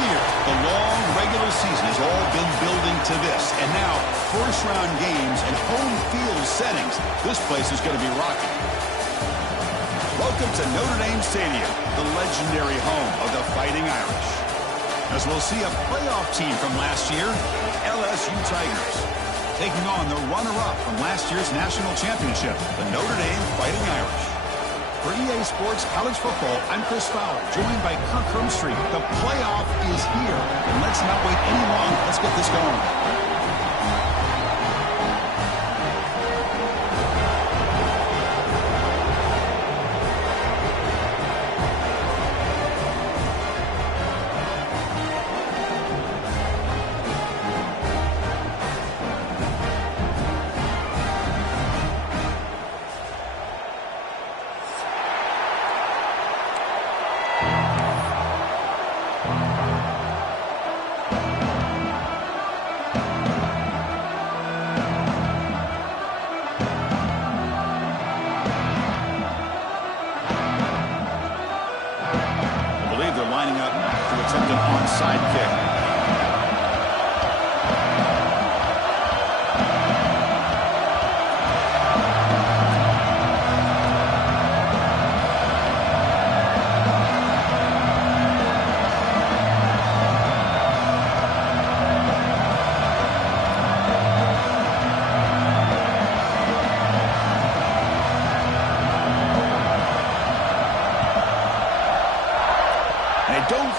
here. The long regular season has all been building to this. And now, first-round games and home field settings. This place is going to be rocking. Welcome to Notre Dame Stadium, the legendary home of the Fighting Irish. As we'll see a playoff team from last year, LSU Tigers, taking on the runner-up from last year's national championship, the Notre Dame Fighting Irish. For EA Sports College Football, I'm Chris Fowler, joined by Kirk Hermstreet. The playoff is here, and let's not wait any longer. Let's get this going.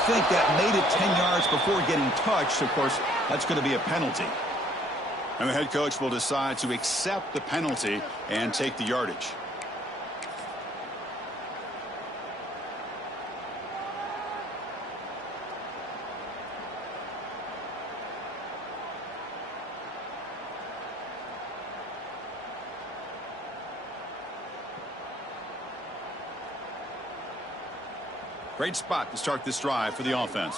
Think that made it 10 yards before getting touched. Of course, that's going to be a penalty. And the head coach will decide to accept the penalty and take the yardage. Great spot to start this drive for the offense.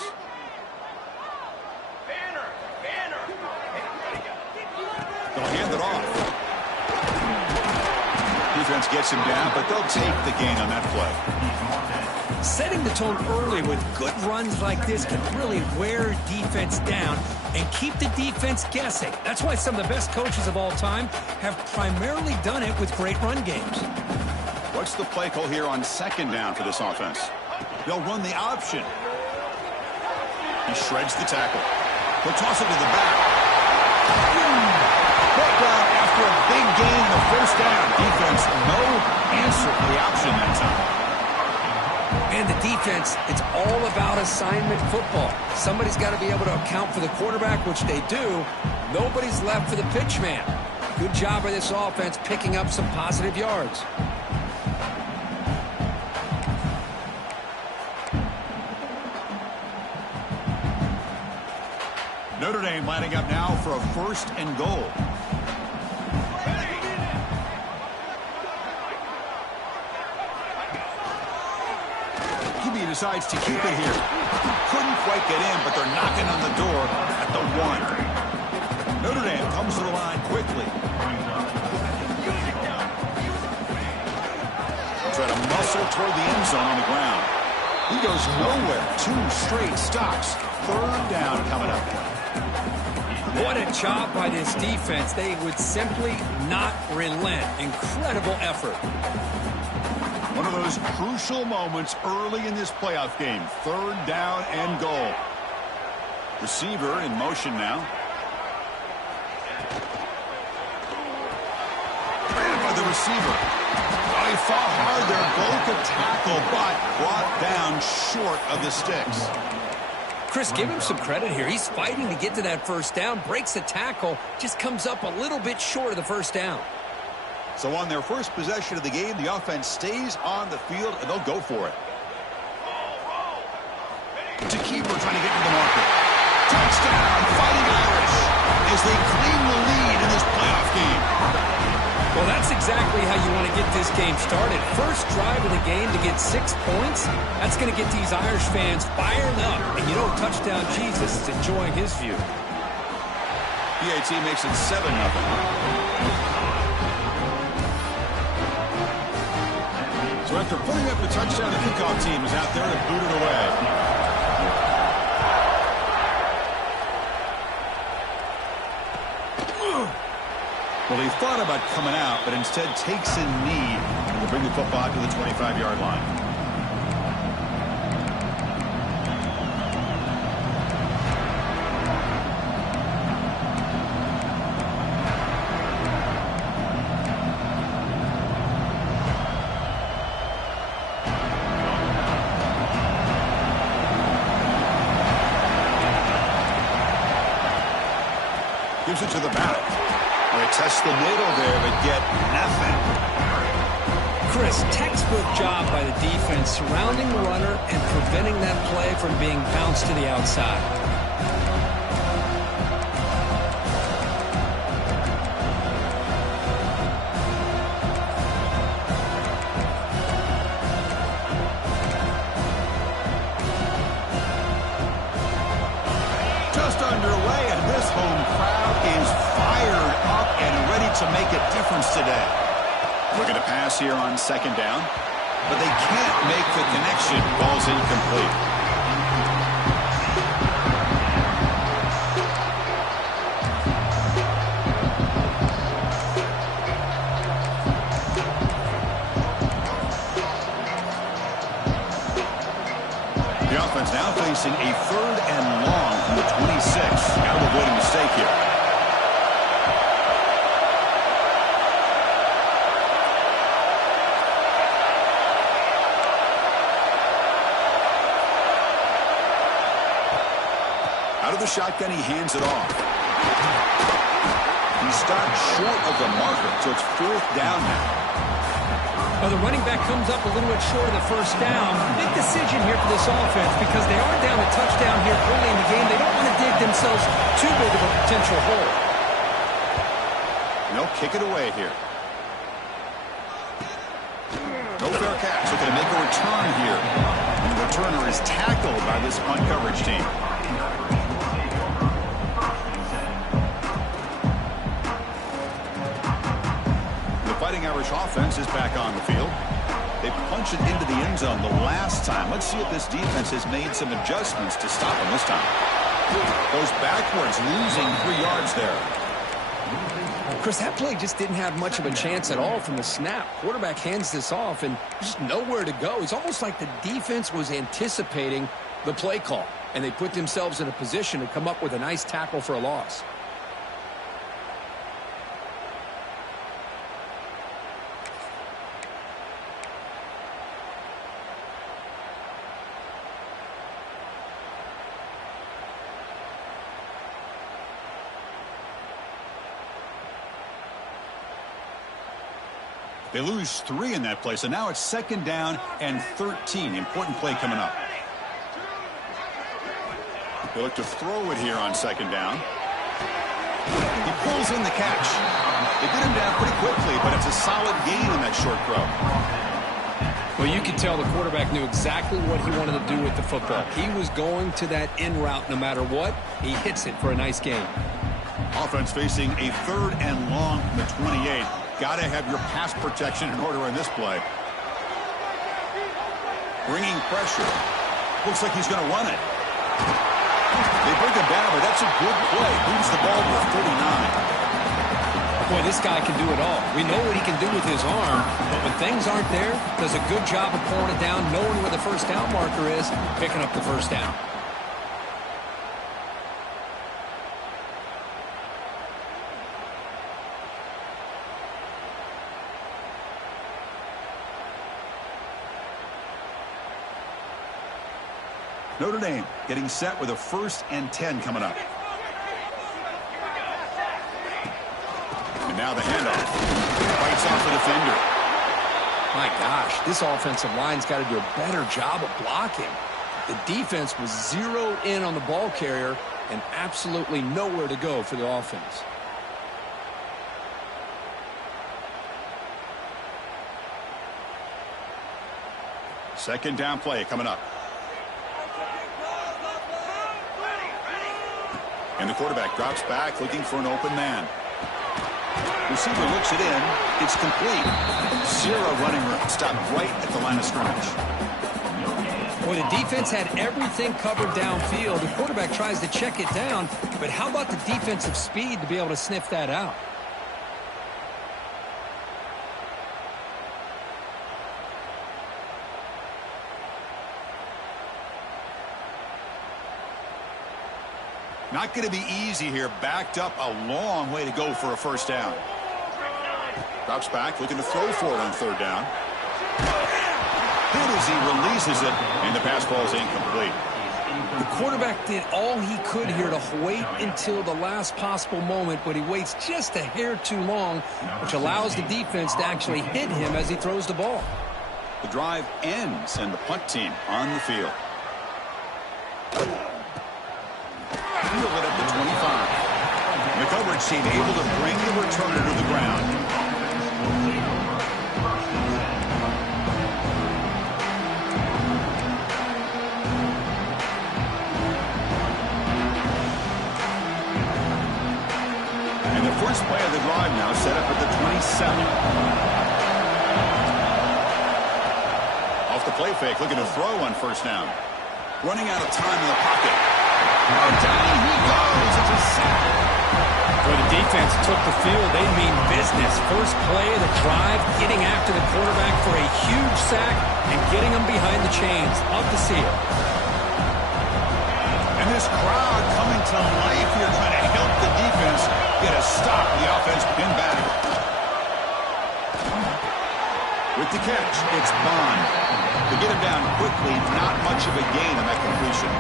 They'll hand it off. Defense gets him down, but they'll take the gain on that play. Setting the tone early with good runs like this can really wear defense down and keep the defense guessing. That's why some of the best coaches of all time have primarily done it with great run games. What's the play call here on second down for this offense? They'll run the option. He shreds the tackle. He'll toss it to the back. Brought down after a big gain in the first down. Defense, no answer for the option that time. And the defense, it's all about assignment football. Somebody's got to be able to account for the quarterback, which they do. Nobody's left for the pitch man. Good job by this offense picking up some positive yards. Notre Dame lining up now for a first and goal. QB decides to keep it here. Couldn't quite get in, but they're knocking on the door at the 1. Notre Dame comes to the line quickly. Try to muscle toward the end zone on the ground. He goes nowhere. 2 straight stops. Third down coming up. What a job by this defense. They would simply not relent. Incredible effort. One of those crucial moments early in this playoff game. Third down and goal. Receiver in motion now. Ran by the receiver. Oh, he fought hard there. Broke a tackle, but brought down short of the sticks. Chris, give him some credit here. He's fighting to get to that first down, breaks the tackle, just comes up a little bit short of the first down. So on their first possession of the game, the offense stays on the field, and they'll go for it. To keeper trying to get to the market. Touchdown, Fighting Irish, as they claim the lead in this playoff game. Well, that's exactly how you want to get this game started. First drive of the game to get 6 points, that's going to get these Irish fans fired up. And you know, touchdown Jesus is enjoying his view. PAT makes it 7-0. So after putting up the touchdown, the kickoff team is out there to boot it away. Well, he thought about coming out, but instead takes a knee and will bring the football to the 25-yard line. Gives it to the back. They test the middle there, but get nothing. Chris, textbook job by the defense surrounding the runner and preventing that play from being bounced to the outside. Just underway, and this home crowd is fired up and ready to make a difference today. Looking to pass here on second down, but they can't make the connection. Ball's incomplete. The offense now facing a 3rd and long from the 26. Got to avoid a mistake here. Out of the shotgun, he hands it off. He stopped short of the marker, so it's 4th down now. Well, the running back comes up a little bit short of the first down. Big decision here for this offense because they are down a touchdown here early in the game. They don't want to dig themselves too big of a potential hole. And they'll kick it away here. No fair catch. Looking to make a return here. And the returner is tackled by this punt coverage team. Fighting Irish offense is back on the field. They punched it into the end zone the last time. Let's see if this defense has made some adjustments to stop them this time. Goes backwards, losing 3 yards there. Chris, that play just didn't have much of a chance at all from the snap. Quarterback hands this off and just nowhere to go. It's almost like the defense was anticipating the play call, and they put themselves in a position to come up with a nice tackle for a loss. They lose 3 in that play, so now it's 2nd down and 13. Important play coming up. They look to throw it here on 2nd down. He pulls in the catch. They get him down pretty quickly, but it's a solid gain on that short throw. Well, you could tell the quarterback knew exactly what he wanted to do with the football. He was going to that in route no matter what. He hits it for a nice gain. Offense facing a 3rd and long from the 28. Got to have your pass protection in order in this play. Bringing pressure. Looks like he's going to run it. They bring him down, but that's a good play. Moves the ball to a 39. Boy, this guy can do it all. We know what he can do with his arm, but when things aren't there, does a good job of pulling it down, knowing where the first down marker is, picking up the first down. Notre Dame getting set with a 1st and 10 coming up. And now the handoff. Fights off the defender. My gosh, this offensive line's got to do a better job of blocking. The defense was 0 in on the ball carrier and absolutely nowhere to go for the offense. Second down play coming up. And the quarterback drops back looking for an open man. Receiver looks it in. It's complete. 0 running room. Stopped right at the line of scrimmage. Well, the defense had everything covered downfield. The quarterback tries to check it down, but how about the defensive speed to be able to sniff that out? Not going to be easy here. Backed up a long way to go for a first down. Drops back, looking to throw for it on third down. Hit as he releases it, and the pass ball is incomplete. The quarterback did all he could here to wait until the last possible moment, but he waits just a hair too long, which allows the defense to actually hit him as he throws the ball. The drive ends, and the punt team on the field. Fielded at the 25. And the coverage team able to bring the returner to the ground. And the first play of the drive now set up at the 27. Off the play fake, looking to throw on first down. Running out of time in the pocket. Oh, down he goes. It's a sack. Where the defense took the field, they mean business. First play of the drive, getting after the quarterback for a huge sack and getting him behind the chains. Love to see it. And this crowd coming to life here, trying to help the defense get a stop. The offense pinned back. With the catch, it's Bond. To get him down quickly, not much of a gain on that completion.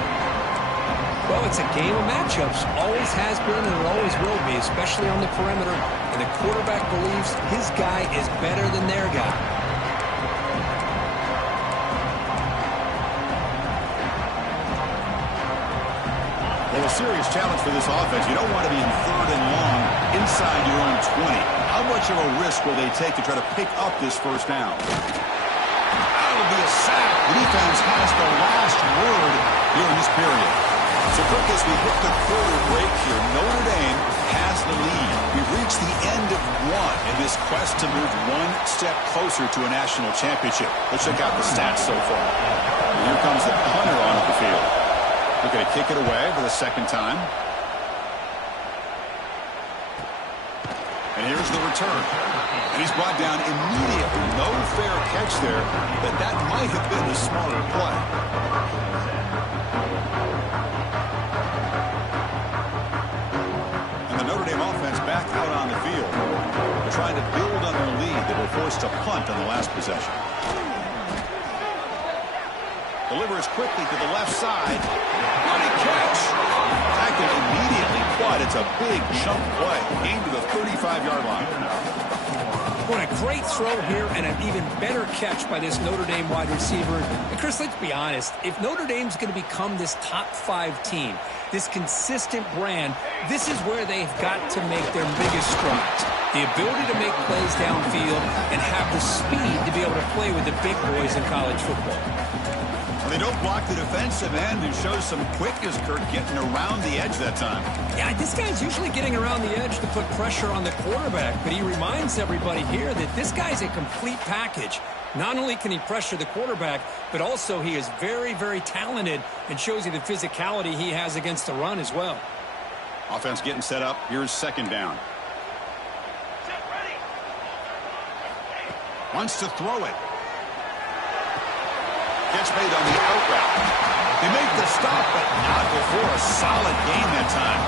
Well, it's a game of matchups. Always has been and it always will be, especially on the perimeter. And the quarterback believes his guy is better than their guy. Well, a serious challenge for this offense. You don't want to be in third and long inside your own 20. How much of a risk will they take to try to pick up this first down? That'll be a sack. The defense has the last word here in this period. So, Kirk, as we hit the quarter break here, Notre Dame has the lead. We've reached the end of one in this quest to move one step closer to a national championship. Let's check out the stats so far. And here comes the punter onto the field. Looking to kick it away for the second time. And here's the return. And he's brought down immediately. No fair catch there, but that might have been the smarter play. And the Notre Dame offense back out on the field. They're trying to build on their lead. They were forced to punt on the last possession. Delivers quickly to the left side. What a catch. Tackled immediately, but it's a big jump play. Gained to the 35-yard line. What a great throw here and an even better catch by this Notre Dame wide receiver. And Chris, let's be honest. If Notre Dame's going to become this top 5 team, this consistent brand, this is where they've got to make their biggest strides. The ability to make plays downfield and have the speed to be able to play with the big boys in college football. They don't block the defensive end, who shows some quickness, Kirk, getting around the edge that time. Yeah, this guy's usually getting around the edge to put pressure on the quarterback, but he reminds everybody here that this guy's a complete package. Not only can he pressure the quarterback, but also he is very, very talented and shows you the physicality he has against the run as well. Offense getting set up. Here's second down. Wants to throw it. Catch made on the out route. They make the stop, but not before a solid gain that time.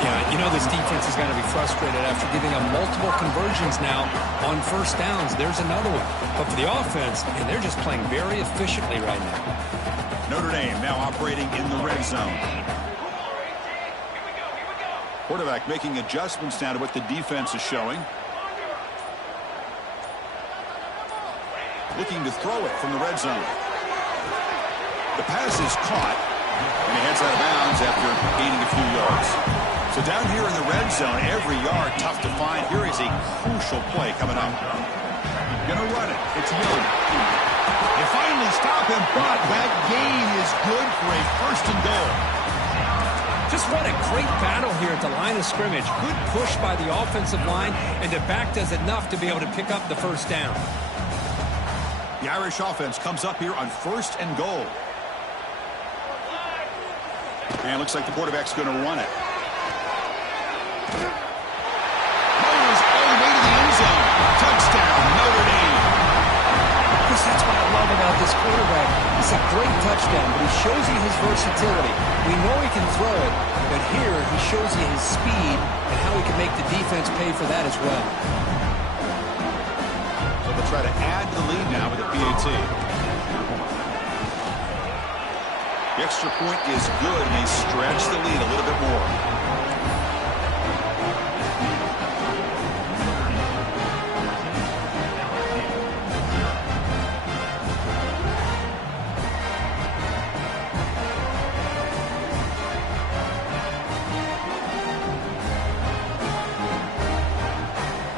Yeah, you know this defense is going to be frustrated after giving up multiple conversions now on first downs. There's another one. But for the offense, and they're just playing very efficiently right now. Notre Dame now operating in the red zone. Quarterback making adjustments now to what the defense is showing. Looking to throw it from the red zone. The pass is caught, and he heads out of bounds after gaining a few yards. So down here in the red zone, every yard tough to find. Here is a crucial play coming up. Gonna run it. It's Young. They finally stop him, but that gain is good for a first and goal. Just what a great battle here at the line of scrimmage. Good push by the offensive line, and the back does enough to be able to pick up the first down. The Irish offense comes up here on first and goal. And looks like the quarterback's going to run it. Mowers all the way to the end zone. Touchdown, Notre Dame. Chris, that's what I love about this quarterback. It's a great touchdown, but he shows you his versatility. We know he can throw it, but here he shows you his speed and how he can make the defense pay for that as well. So they'll try to add to the lead now with a PAT. The extra point is good, and they stretch the lead a little bit more.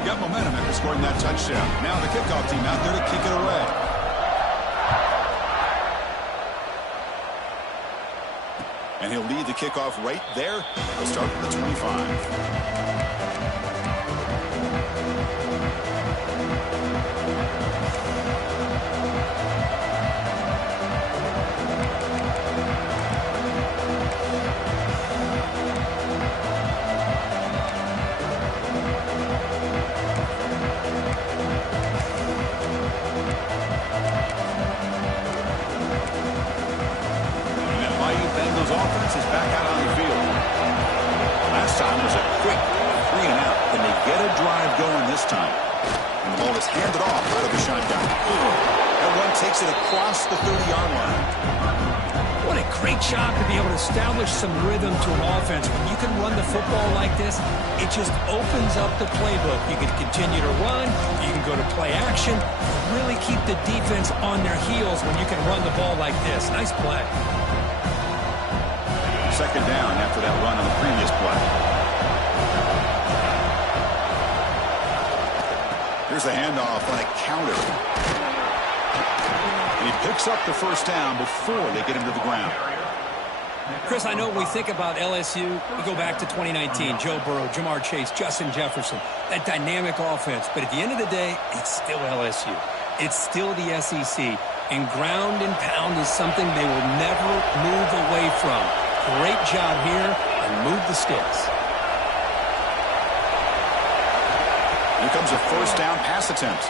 Got momentum after scoring that touchdown. Now the kickoff team out there to kick it away. And he'll lead the kickoff right there. He'll start from the 25. Bengals offense is back out on the field. Last time was a quick 3 and out. Can they get a drive going this time? And the ball is handed off out of the shotgun. That one takes it across the 30-yard line. What a great job to be able to establish some rhythm to an offense. When you can run the football like this, it just opens up the playbook. You can continue to run. You can go to play action. Really keep the defense on their heels when you can run the ball like this. Nice play. Second down after that run on the previous play. Here's the handoff on a counter. And he picks up the first down before they get him to the ground. Chris, I know when we think about LSU, we go back to 2019, Joe Burrow, Jamar Chase, Justin Jefferson, that dynamic offense. But at the end of the day, it's still LSU. It's still the SEC. And ground and pound is something they will never move away from. Great job here, and move the sticks. Here comes a first down pass attempt.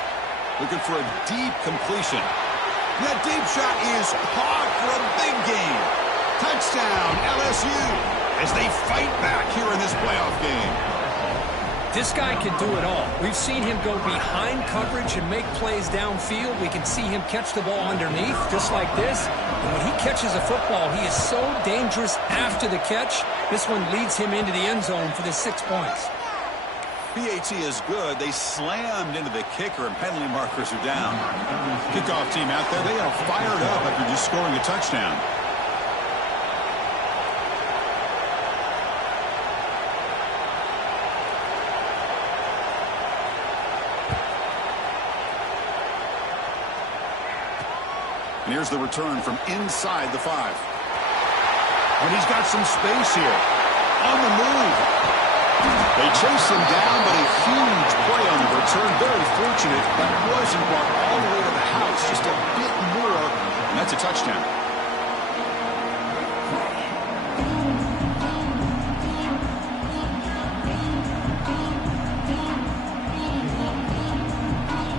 Looking for a deep completion. That deep shot is caught for a big gain. Touchdown, LSU, as they fight back here in this playoff game. This guy can do it all. We've seen him go behind coverage and make plays downfield. We can see him catch the ball underneath, just like this. And when he catches a football, he is so dangerous after the catch. This one leads him into the end zone for the 6 points. PAT is good. They slammed into the kicker, and penalty markers are down. Kickoff team out there, they are fired up after just scoring a touchdown. And here's the return from inside the 5. And he's got some space here. On the move. They chase him down, but a huge play on the return. Very fortunate that wasn't brought all the way to the house. Just a bit more, and that's a touchdown.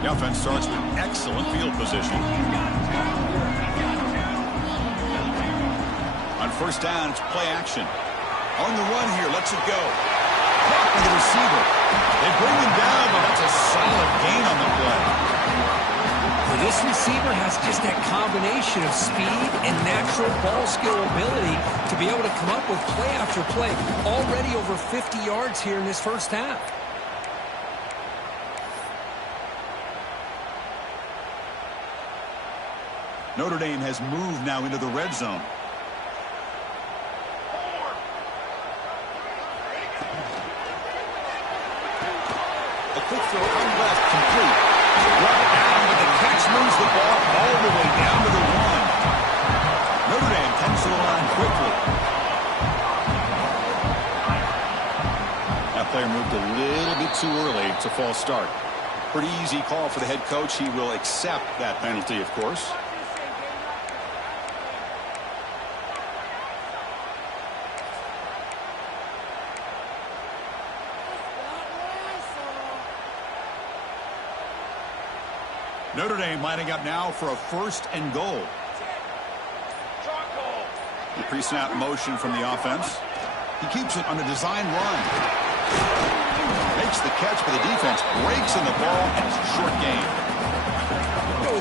The offense starts with excellent field position. On first down, it's play action. On the run here, lets it go. Caught by the receiver. They bring him down, but that's a solid gain on the play. Well, this receiver has just that combination of speed and natural ball skill ability to be able to come up with play after play. Already over 50 yards here in this first half. Notre Dame has moved now into the red zone. A quick throw on left, complete. Brought down, but the catch moves the ball all the way down to the 1. Notre Dame comes to the line quickly. That player moved a little bit too early. It's a false start. Pretty easy call for the head coach. He will accept that penalty, of course. Notre Dame lining up now for a 1st and goal. The pre-snap motion from the offense. He keeps it on a design run. Makes the catch, but the defense breaks in the ball, and it's a short gain.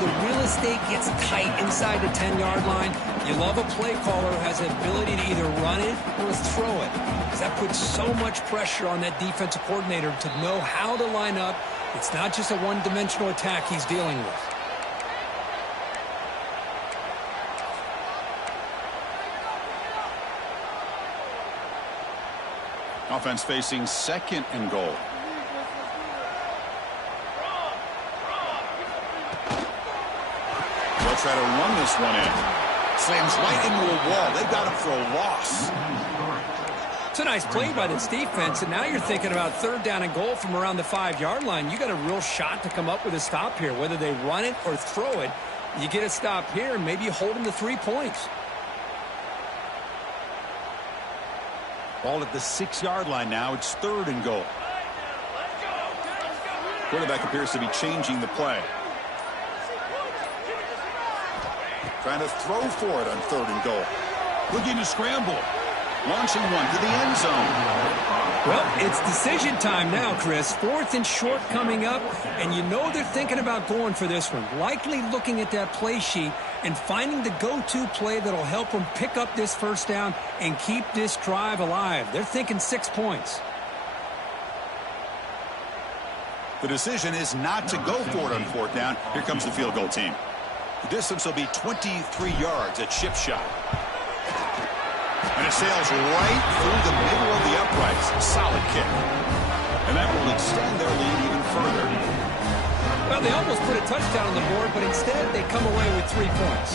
The real estate gets tight inside the 10-yard line. You love a play caller who has the ability to either run it or throw it, because that puts so much pressure on that defensive coordinator to know how to line up. It's not just a one-dimensional attack he's dealing with. Offense facing 2nd and goal. They'll try to run this one in. Slams right into a wall. They got him for a loss. It's a nice play by this defense, and now you're thinking about 3rd down and goal from around the 5-yard line. You got a real shot to come up with a stop here. Whether they run it or throw it, you get a stop here, and maybe you hold them to 3 points. Ball at the 6-yard line now. It's 3rd and goal. Quarterback appears to be changing the play. Trying to throw for it on 3rd and goal. Looking to scramble. Launching one to the end zone. Well, it's decision time now, Chris. 4th and short coming up, and you know they're thinking about going for this one. Likely looking at that play sheet and finding the go-to play that'll help them pick up this 1st down and keep this drive alive. They're thinking 6 points. The decision is not to go for it on 4th down. Here comes the field goal team. The distance will be 23 yards at chip shot. And it sails right through the middle of the uprights. Solid kick. And that will extend their lead even further. Well, they almost put a touchdown on the board, but instead they come away with 3 points.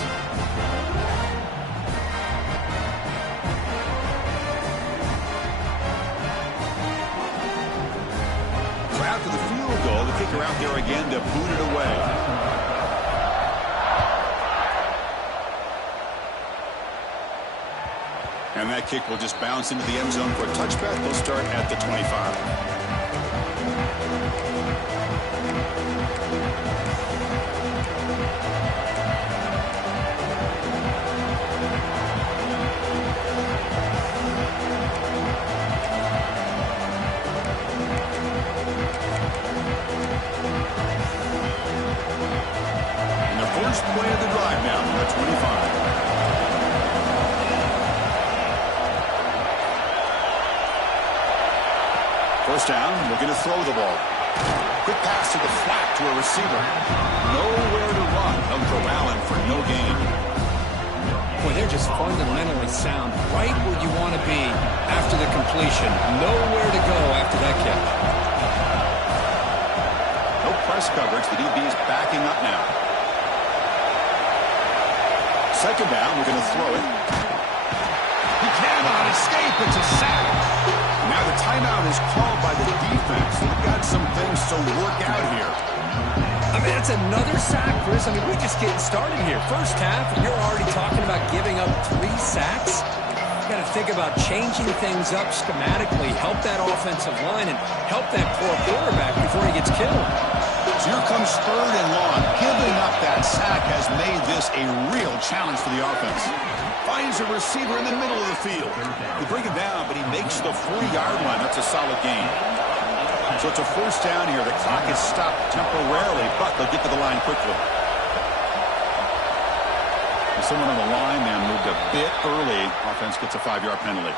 So after the field goal, the kicker out there again to boot it away. And that kick will just bounce into the end zone for a touchback. They'll start at the 25. And the first play of the drive now on the 25. First down, looking to throw the ball. Quick pass to the flat to a receiver. Nowhere to run. They'll throw Allen for no gain. Boy, they're just fundamentally sound. Right where you want to be after the completion. Nowhere to go after that catch. No press coverage. The DB is backing up now. Second down, we're going to throw it. He cannot escape. It's a sack. Now the timeout is called by the defense. They've got some things to work out here. I mean, it's another sack, Chris. I mean, we're just getting started here. First half, and you're already talking about giving up 3 sacks. You got to think about changing things up schematically, help that offensive line, and help that poor quarterback before he gets killed. So here comes 3rd and long. Giving up that sack has made this a real challenge for the offense. Finds a receiver in the middle of the field. They bring him down, but he makes the 40-yard line. That's a solid gain. So it's a first down here. The clock is stopped temporarily, but they'll get to the line quickly. And someone on the line then moved a bit early. Offense gets a 5-yard penalty.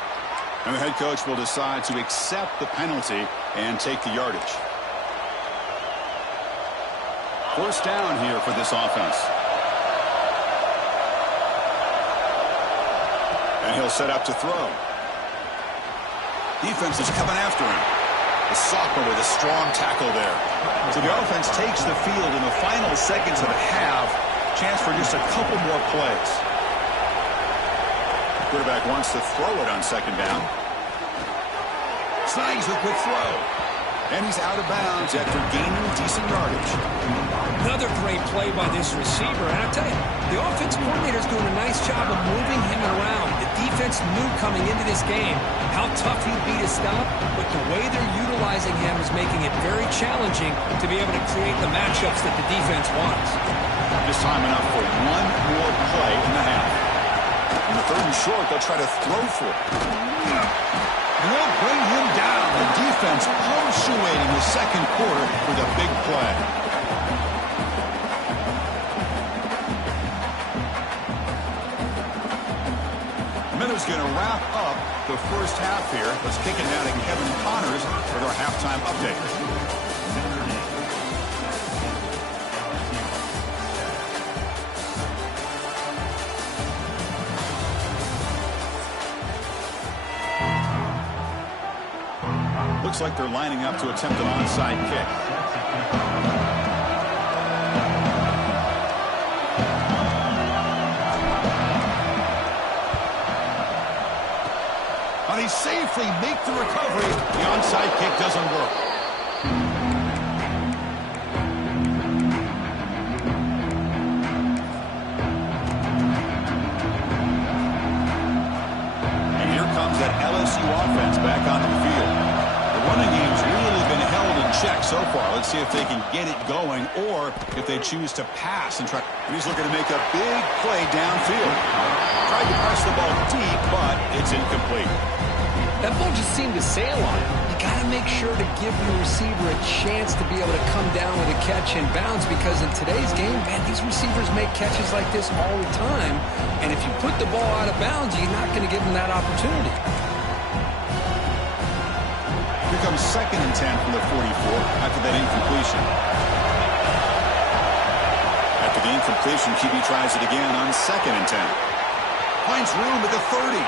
And the head coach will decide to accept the penalty and take the yardage. First down here for this offense. And he'll set up to throw. Defense is coming after him. The sophomore with a strong tackle there. So the offense takes the field in the final seconds of the half. Chance for just a couple more plays. Quarterback wants to throw it on second down. Snags the quick throw. And he's out of bounds after gaining decent yardage. Another great play by this receiver. And I'll tell you, the offensive coordinator is doing a nice job of moving him around. The defense knew coming into this game how tough he'd be to stop, but the way they're utilizing him is making it very challenging to be able to create the matchups that the defense wants. Just time enough for one more play in the half. And the third and short, they'll try to throw for it. And they'll bring him down. The defense punctuating the second quarter with a big play. Miller's going to wrap up the first half here. Let's kick it now to Kevin Connors with our halftime update. Looks like they're lining up to attempt an onside kick. But he safely make the recovery. The onside kick doesn't work. And here comes that LSU offense back onto the field. Running game's really been held in check so far. Let's see if they can get it going or if they choose to pass and try. He's looking to make a big play downfield. Tried to press the ball deep, but it's incomplete. That ball just seemed to sail on him. You got to make sure to give your receiver a chance to be able to come down with a catch and bounce, because in today's game, man, these receivers make catches like this all the time. And if you put the ball out of bounds, you're not going to give them that opportunity. Here comes 2nd and 10 from the 44 after that incompletion. After the incompletion, QB tries it again on 2nd and 10. Finds room at the 30.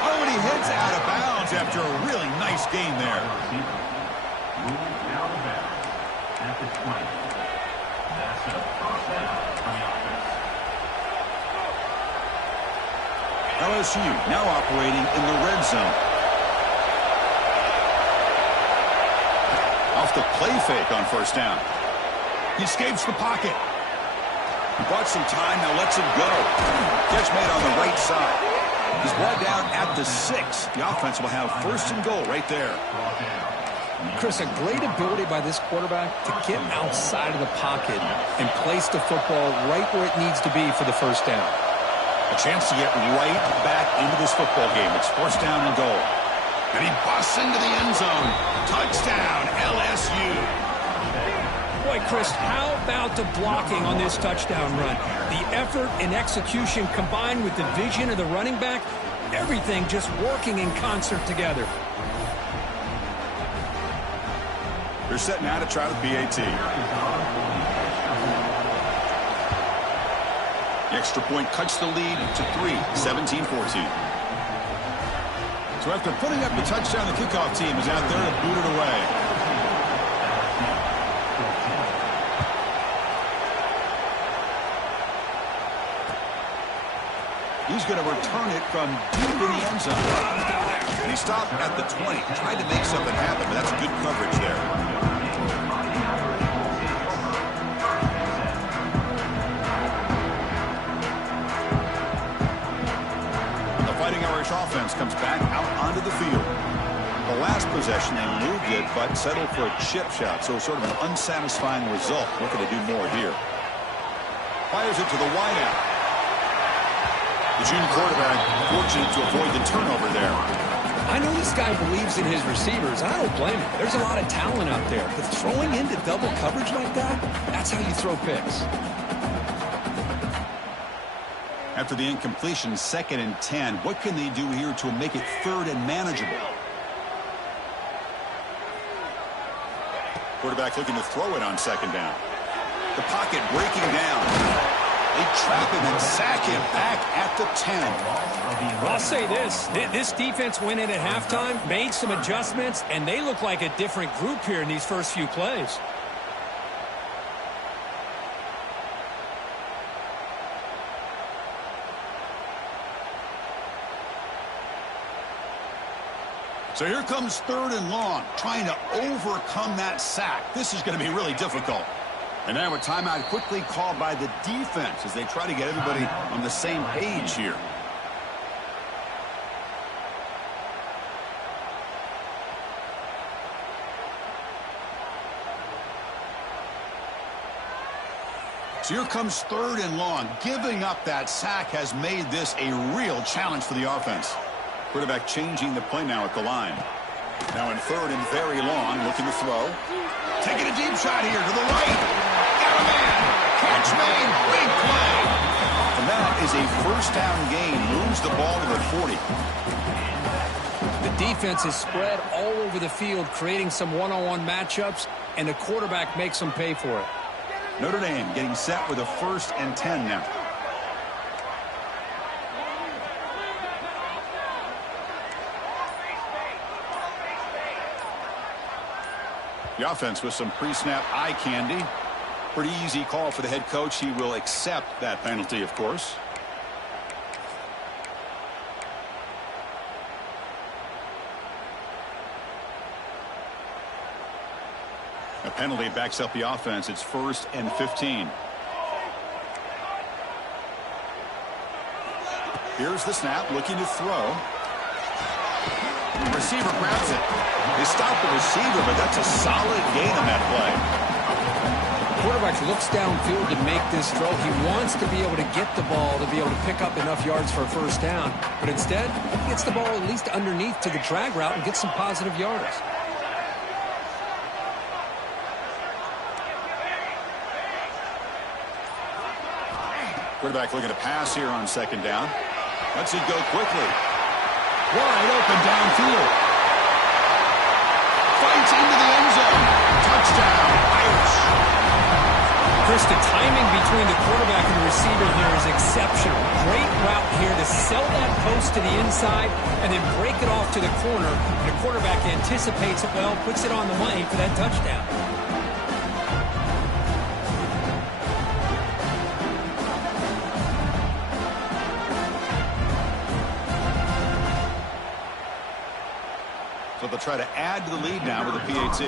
Oh, and he heads out of bounds after a really nice gain there. LSU now operating in the red zone. Off the play fake on first down. He escapes the pocket. He bought some time, now lets it go. Catch made on the right side. He's brought down at the 6. The offense will have 1st and goal right there. Chris, a great ability by this quarterback to get outside of the pocket and place the football right where it needs to be for the first down. A chance to get right back into this football game. It's 1st down and goal. And he busts into the end zone. Touchdown, LSU. Boy, Chris, how about the blocking on this touchdown run? The effort and execution combined with the vision of the running back, everything just working in concert together. They're setting out to try the PAT. The extra point cuts the lead to 3, 17-14. So after putting up the touchdown, the kickoff team is out there to boot it away. He's going to return it from deep in the end zone. And he stopped at the 20, tried to make something happen, but that's good coverage there. Fighting Irish offense comes back out onto the field. The last possession, they moved it, but settled for a chip shot, so sort of an unsatisfying result. Looking to do more here. Fires it to the wideout. The junior quarterback fortunate to avoid the turnover there. I know this guy believes in his receivers, and I don't blame him. There's a lot of talent out there, but throwing into double coverage like that, that's how you throw picks. After the incompletion, 2nd and 10. What can they do here to make it 3rd and manageable? Quarterback looking to throw it on 2nd down. The pocket breaking down. They trap him and sack him back at the 10. Well, I'll say this defense went in at halftime, made some adjustments, and they look like a different group here in these first few plays. So here comes 3rd and long, trying to overcome that sack. This is going to be really difficult. And now a timeout quickly called by the defense as they try to get everybody on the same page here. So here comes 3rd and long. Giving up that sack has made this a real challenge for the offense. Quarterback changing the play now at the line. Now in 3rd and very long, looking to throw. Taking a deep shot here to the right. Got a man. Catch made. Big play. And that is a first down gain. Moves the ball to the 40. The defense is spread all over the field, creating some one-on-one matchups, and the quarterback makes them pay for it. Notre Dame getting set with a 1st and 10 now. The offense with some pre-snap eye candy. Pretty easy call for the head coach. He will accept that penalty, of course. A penalty backs up the offense. It's 1st and 15. Here's the snap, looking to throw. Receiver grabs it. They stop the receiver, but that's a solid gain on that play. Quarterback looks downfield to make this throw. He wants to be able to get the ball to be able to pick up enough yards for a first down. But instead, he gets the ball at least underneath to the drag route and gets some positive yards. Quarterback looking to pass here on 2nd down. Lets it go quickly. Wide open downfield. Fights into the end zone. Touchdown, Irish. Chris, the timing between the quarterback and the receiver here is exceptional. Great route here to sell that post to the inside and then break it off to the corner. And the quarterback anticipates it well, puts it on the money for that touchdown. So they'll try to add to the lead now with a PAT.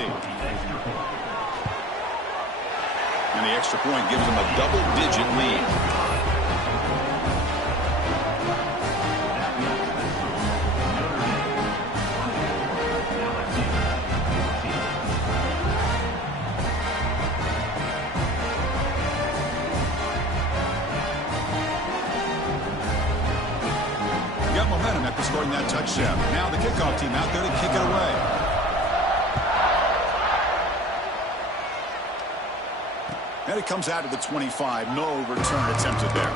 And the extra point gives them a double-digit lead. Got momentum after scoring that touchdown. Now the kickoff team out there to kick it away. And it comes out to the 25. No return attempted there.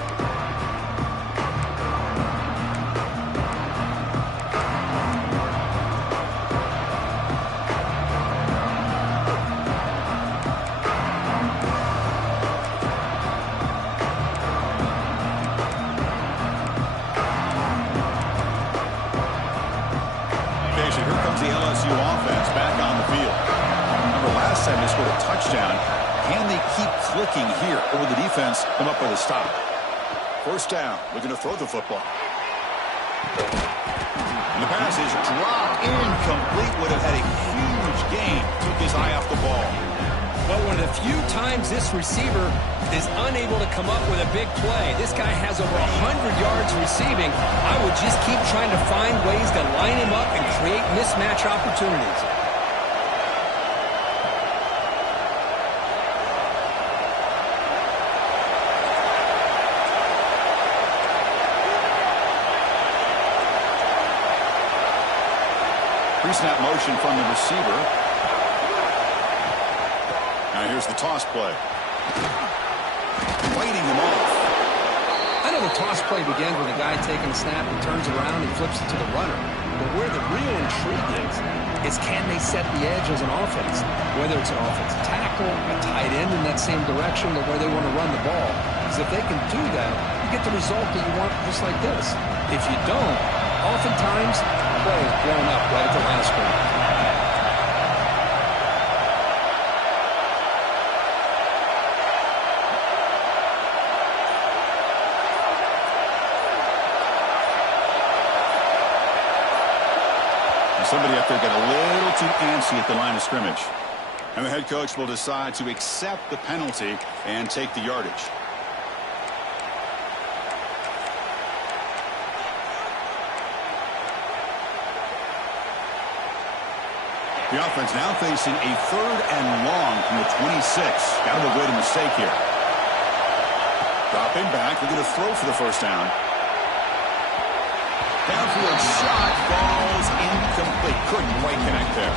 Offense back on the field. Remember last time they scored a touchdown. Can they keep clicking here, or will the defense come up with a stop? 1st down, looking to throw the football. And the pass is dropped incomplete. Would have had a huge gain. Took his eye off the ball. Well, one of the few times this receiver is unable to come up with a big play. This guy has over 100 yards receiving. I would just keep trying to find ways to line him up and create mismatch opportunities. Pre-snap motion from the receiver. Now here's the toss play. Fighting him off. I know the toss play begins with a guy taking a snap and turns around and flips it to the runner. But where the real intrigue is can they set the edge as an offense? Whether it's an offensive tackle, a tight end in that same direction, or where they want to run the ball. Because if they can do that, you get the result that you want just like this. If you don't, oftentimes, the play is blown up right at the last minute. Somebody up there got a little too antsy at the line of scrimmage. And the head coach will decide to accept the penalty and take the yardage. The offense now facing a 3rd and long from the 26. Got to avoid a mistake here. Dropping back, looking to throw for the first down. Downfield shot falls incomplete. Couldn't quite connect there.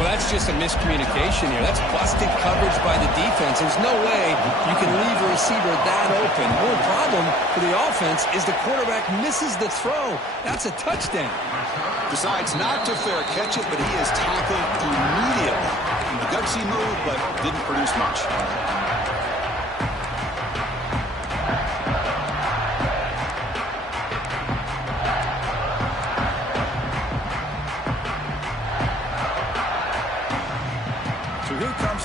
Well, that's just a miscommunication here. That's busted coverage by the defense. There's no way you can leave a receiver that open. One problem for the offense is the quarterback misses the throw. That's a touchdown. Decides not to fair catch it, but he is tackled immediately. A gutsy move, but didn't produce much.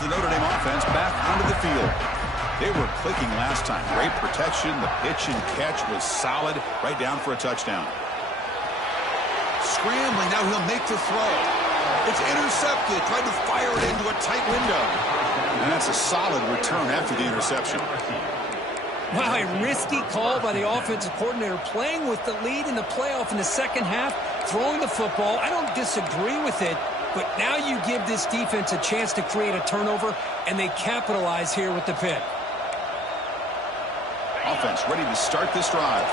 The Notre Dame offense back onto the field. They were clicking last time. Great protection. The pitch and catch was solid. Right down for a touchdown. Scrambling. Now he'll make the throw. It's intercepted. Tried to fire it into a tight window. And that's a solid return after the interception. Wow, a risky call by the offensive coordinator, playing with the lead in the playoff in the second half, throwing the football. I don't disagree with it. But now you give this defense a chance to create a turnover, and they capitalize here with the pick. Offense ready to start this drive.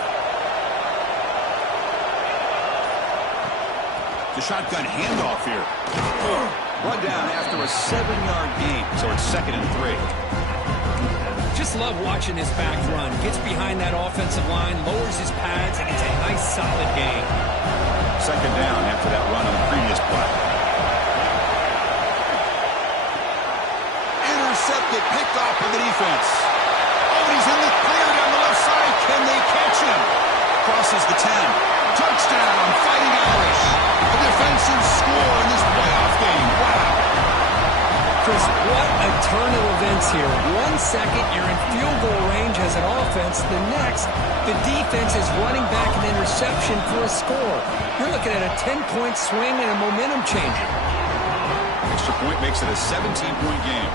The shotgun handoff here. Run down after a 7-yard gain, so it's 2nd and 3. Just love watching this back run. Gets behind that offensive line, lowers his pads, and gets a nice solid gain. 2nd down after that run on the previous play. Intercepted, picked off by the defense. Oh, he's in the clear down the left side. Can they catch him? Crosses the 10. Touchdown, Fighting Irish. A defensive score in this playoff game. Wow. Chris, what a turn of events here. 1 second, you're in field goal range as an offense. The next, the defense is running back an interception for a score. You're looking at a 10-point swing and a momentum changer. Extra point makes it a 17-point game.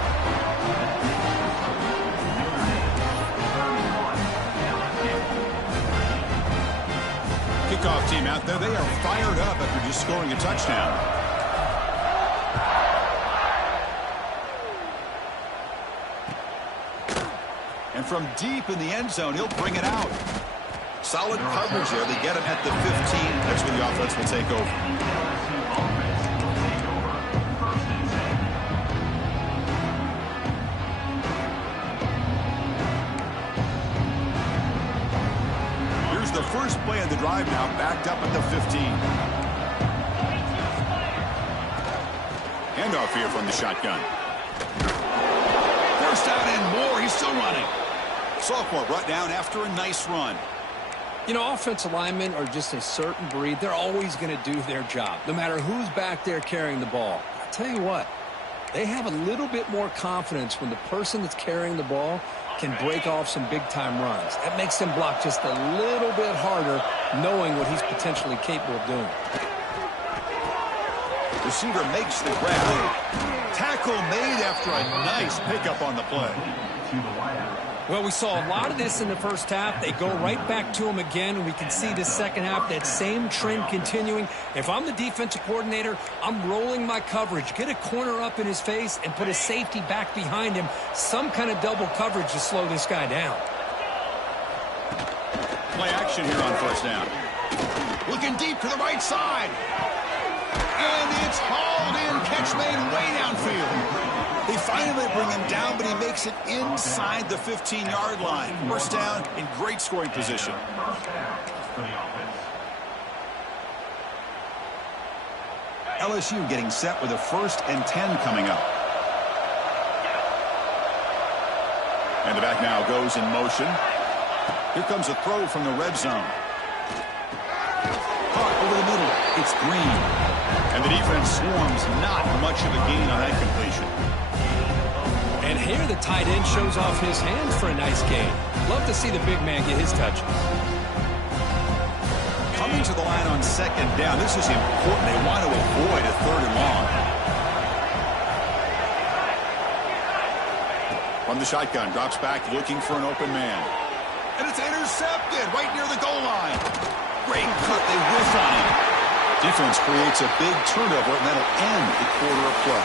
Kickoff team out there. They are fired up after just scoring a touchdown. And from deep in the end zone, he'll bring it out. Solid coverage there. They get him at the 15. That's where the offense will take over. The first play of the drive now, backed up at the 15. Handoff here from the shotgun. First down and more. He's still running. Sophomore brought down after a nice run. You know, offensive linemen are just a certain breed. They're always going to do their job, no matter who's back there carrying the ball. I'll tell you what, they have a little bit more confidence when the person that's carrying the ball can break off some big-time runs. That makes them block just a little bit harder, knowing what he's potentially capable of doing. Receiver makes the grab. Tackle made after a nice pickup on the play. Well, we saw a lot of this in the first half. They go right back to him again, and we can see the second half, that same trend continuing. If I'm the defensive coordinator, I'm rolling my coverage. Get a corner up in his face and put a safety back behind him. Some kind of double coverage to slow this guy down. Play action here on first down. Looking deep to the right side. And it's hauled in. Catch made way downfield. They finally bring him down, but he makes it inside the 15-yard line. First down in great scoring position. LSU getting set with a 1st and 10 coming up. And the back now goes in motion. Here comes a throw from the red zone. Caught over the middle. It's Green. And the defense swarms, not much of a gain on that completion. And here the tight end shows off his hands for a nice gain. Love to see the big man get his touches. Coming to the line on 2nd down. This is important. They want to avoid a 3rd and long. From the shotgun, drops back looking for an open man. And it's intercepted right near the goal line. Great cut. They whiff on him. Defense creates a big turnover, and that'll end the quarter of play.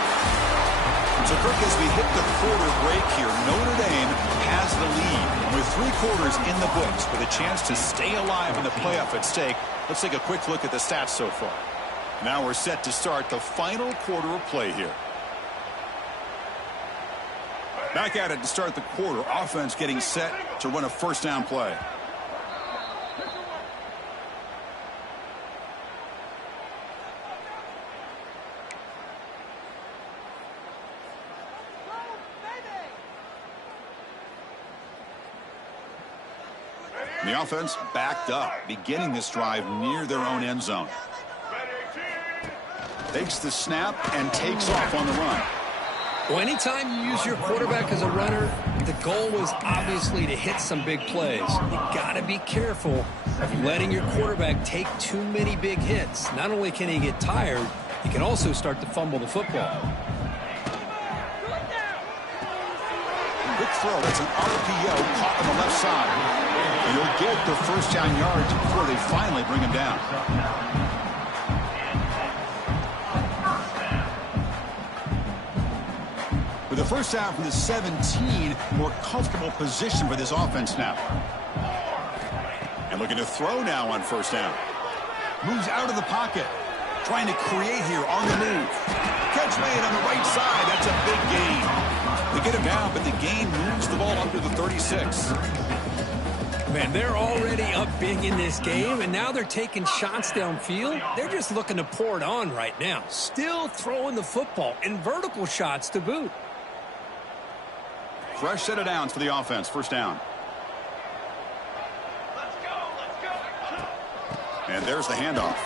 So, Kirk, as we hit the quarter break here, Notre Dame has the lead. And with 3 quarters in the books with a chance to stay alive in the playoff at stake. Let's take a quick look at the stats so far. Now we're set to start the final quarter of play here. Back at it to start the quarter. Offense getting set to run a first down play. The offense backed up, beginning this drive near their own end zone. Takes the snap and takes off on the run. Well, anytime you use your quarterback as a runner, the goal was obviously to hit some big plays. You got to be careful of letting your quarterback take too many big hits. Not only can he get tired, he can also start to fumble the football. Quick throw. That's an RPO caught on the left side. And he'll get the first down yards before they finally bring him down. With the first down from the 17, more comfortable position for this offense now. And looking to throw now on first down. Moves out of the pocket. Trying to create here on the move. Catch made on the right side. That's a big gain. They get him down, but the gain moves the ball up to the 36. Man, they're already up big in this game, and now they're taking shots downfield. They're just looking to pour it on right now. Still throwing the football, and vertical shots to boot. Fresh set of downs for the offense. First down. And there's the handoff.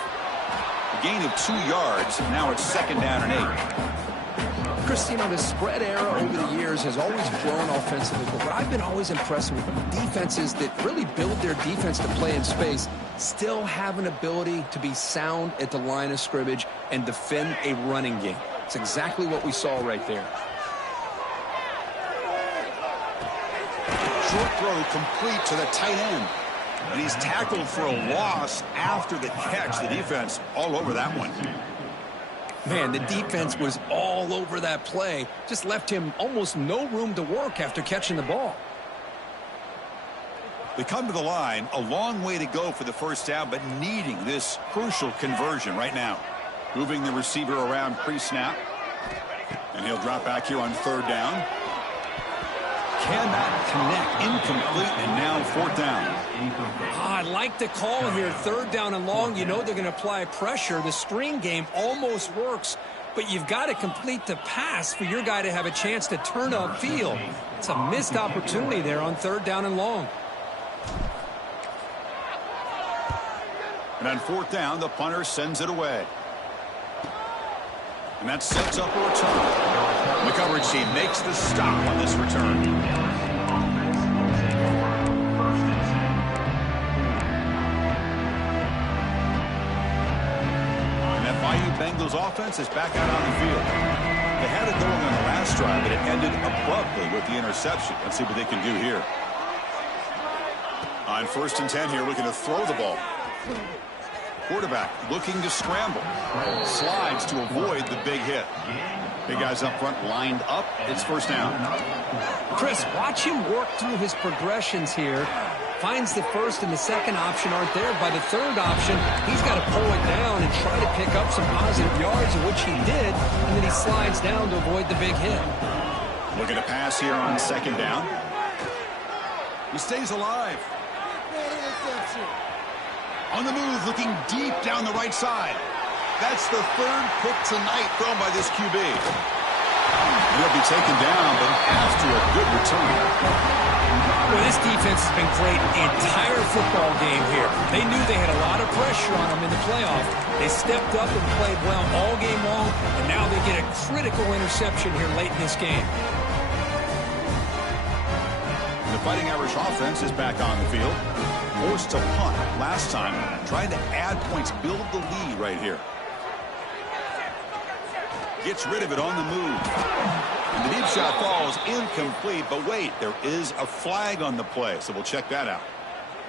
A gain of 2 yards. Now it's second down and 8. Chris, you know, the spread era over the years has always grown offensively, but what I've been always impressed with defenses that really build their defense to play in space still have an ability to be sound at the line of scrimmage and defend a running game. It's exactly what we saw right there. Short throw complete to the tight end. And he's tackled for a loss after the catch. The defense all over that one. Man, the defense was all over that play. Just left him almost no room to work after catching the ball. They come to the line, a long way to go for the first down, but needing this crucial conversion right now. Moving the receiver around pre-snap. And he'll drop back here on third down. Cannot connect, incomplete, and now fourth down. I like the call here, third down and long. You know they're going to apply pressure. The screen game almost works, but you've got to complete the pass for your guy to have a chance to turn upfield. It's a missed opportunity there on third down and long. And on fourth down, the punter sends it away. And that sets up a return. The coverage team makes the stop on this return. And that Bayou Bengals offense is back out on the field. They had it going on the last drive, but it ended abruptly with the interception. Let's see what they can do here. On 1st and 10 here, looking to throw the ball. Quarterback looking to scramble. Slides to avoid the big hit. Big guys up front lined up. It's first down. Chris, watch him work through his progressions here. Finds the first and the second option aren't there. By the third option, he's got to pull it down and try to pick up some positive yards, which he did, and then he slides down to avoid the big hit. Looking to pass here on second down. He stays alive. On the move, looking deep down the right side. That's the third pick tonight thrown by this QB. He'll be taken down, but after a good return. Well, this defense has been great the entire football game here. They knew they had a lot of pressure on them in the playoff. They stepped up and played well all game long, and now they get a critical interception here late in this game. The Fighting Irish offense is back on the field. Forced to punt last time, trying to add points, build the lead right here. Gets rid of it on the move. And the deep shot falls incomplete, but wait, there is a flag on the play, so we'll check that out.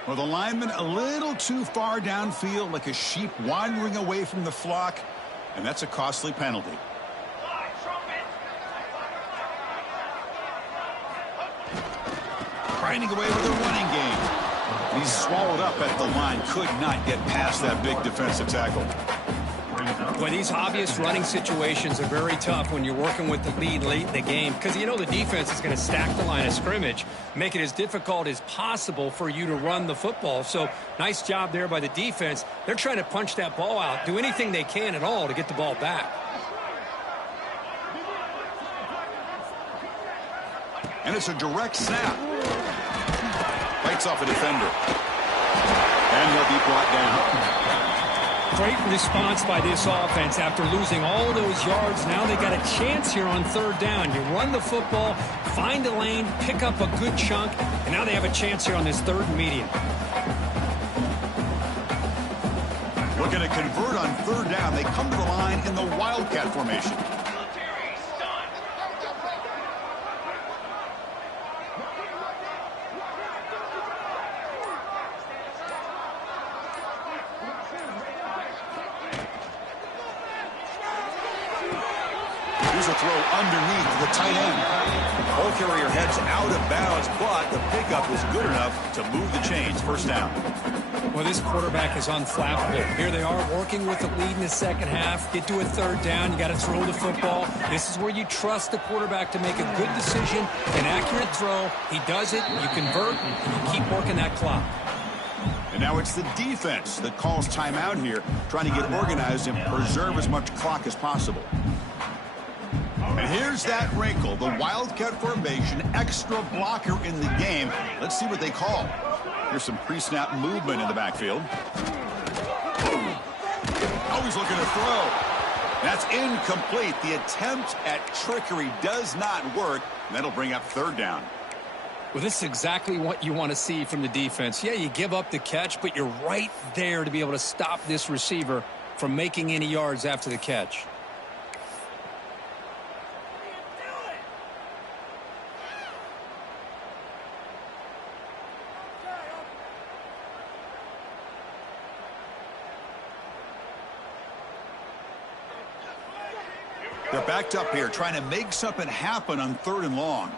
Well, the lineman a little too far downfield, like a sheep wandering away from the flock, and that's a costly penalty. Grinding away with a running game. He's swallowed up at the line. Could not get past that big defensive tackle. Well, these obvious running situations are very tough when you're working with the lead late in the game because you know the defense is going to stack the line of scrimmage, make it as difficult as possible for you to run the football. So nice job there by the defense. They're trying to punch that ball out, do anything they can at all to get the ball back. And it's a direct snap. Fights off a defender. And he'll be brought down. Great response by this offense after losing all those yards. Now they got a chance here on third down. You run the football, find a lane, pick up a good chunk, and now they have a chance here on this third and medium. Looking to convert on third down. They come to the line in the Wildcat formation. Here's a throw underneath the tight end. Ball carrier heads out of bounds, but the pickup was good enough to move the chains. First down. Well, this quarterback is unflappable. Here they are working with the lead in the second half. Get to a third down. You got to throw the football. This is where you trust the quarterback to make a good decision, an accurate throw. He does it. You convert, and you keep working that clock. And now it's the defense that calls timeout here, trying to get organized and preserve as much clock as possible. And here's that wrinkle, the Wildcat formation, extra blocker in the game. Let's see what they call. Here's some pre-snap movement in the backfield. Always looking to throw. That's incomplete. The attempt at trickery does not work. And that'll bring up third down. Well, this is exactly what you want to see from the defense. Yeah, you give up the catch, but you're right there to be able to stop this receiver from making any yards after the catch. They're backed up here, trying to make something happen on third and long.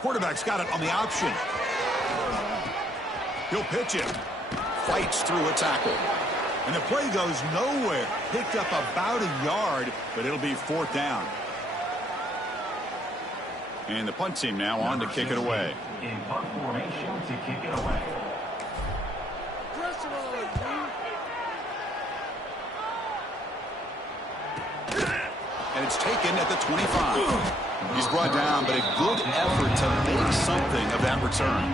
Quarterback's got it on the option. He'll pitch it. Fights through a tackle. And the play goes nowhere. Picked up about a yard, but it'll be fourth down. And the punt team now on to kick it away. In punt formation to kick it away. And it's taken at the 25. He's brought down, but a good effort to make something of that return.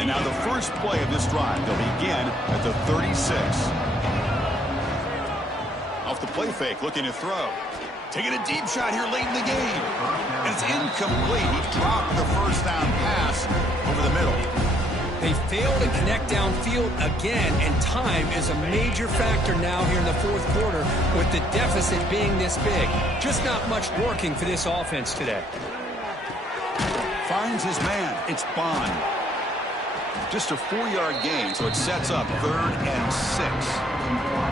And now the first play of this drive, they'll begin at the 36. Off the play fake, looking to throw. Taking a deep shot here late in the game. And it's incomplete. He dropped the first down pass over the middle. They fail to connect downfield again, and time is a major factor now here in the fourth quarter with the deficit being this big. Just not much working for this offense today. Finds his man. It's Bond. Just a 4-yard gain, so it sets up 3rd and 6.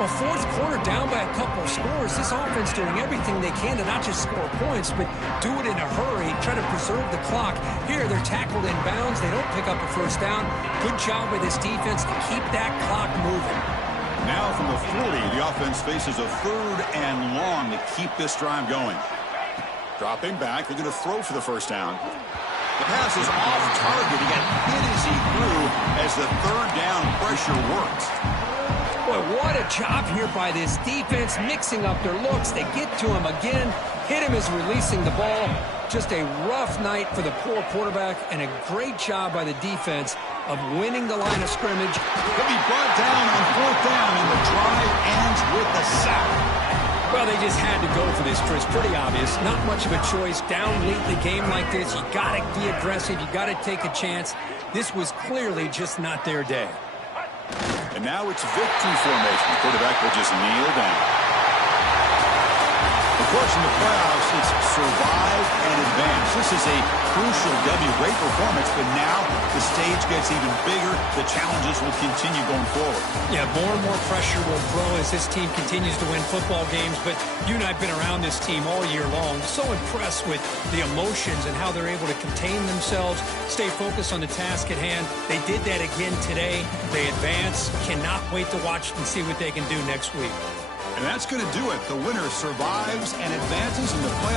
Well, fourth quarter down by a couple of scores. This offense doing everything they can to not just score points, but do it in a hurry, try to preserve the clock. Here, they're tackled in bounds. They don't pick up a first down. Good job by this defense to keep that clock moving. Now from the 40, the offense faces a 3rd and long to keep this drive going. Dropping back, they're going to throw for the first down. The pass is off target. He got hit as he threw as the 3rd down pressure worked. Boy, what a job here by this defense, mixing up their looks. They get to him again, hit him as releasing the ball. Just a rough night for the poor quarterback, and a great job by the defense of winning the line of scrimmage. He'll be brought down on 4th down, and the drive ends with a sack. Well, they just had to go for this, Chris. Pretty obvious. Not much of a choice. Down late in the game like this, you got to be aggressive. You got to take a chance. This was clearly just not their day. And now it's victory formation. The quarterback will just kneel down. The course, in the playoffs, it's survive and advance. This is a crucial W. Great performance, but now the stage gets even bigger. The challenges will continue going forward. Yeah, more and more pressure will grow as this team continues to win football games, but you and I have been around this team all year long. So impressed with the emotions and how they're able to contain themselves, stay focused on the task at hand. They did that again today. They advance. Cannot wait to watch and see what they can do next week. And that's going to do it. The winner survives and advances in the playoffs.